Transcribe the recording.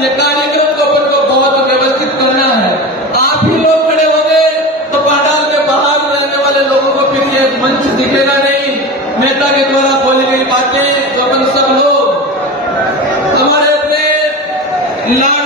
ये कार्यक्रम को अपन को बहुत व्यवस्थित करना है। आप ही लोग खड़े हो गए तो पंडाल के बाहर रहने वाले लोगों को फिर ये मंच दिखेगा नहीं। नेता के द्वारा बोली गई बातें तो अपन सब लोग हमारे अपने लाड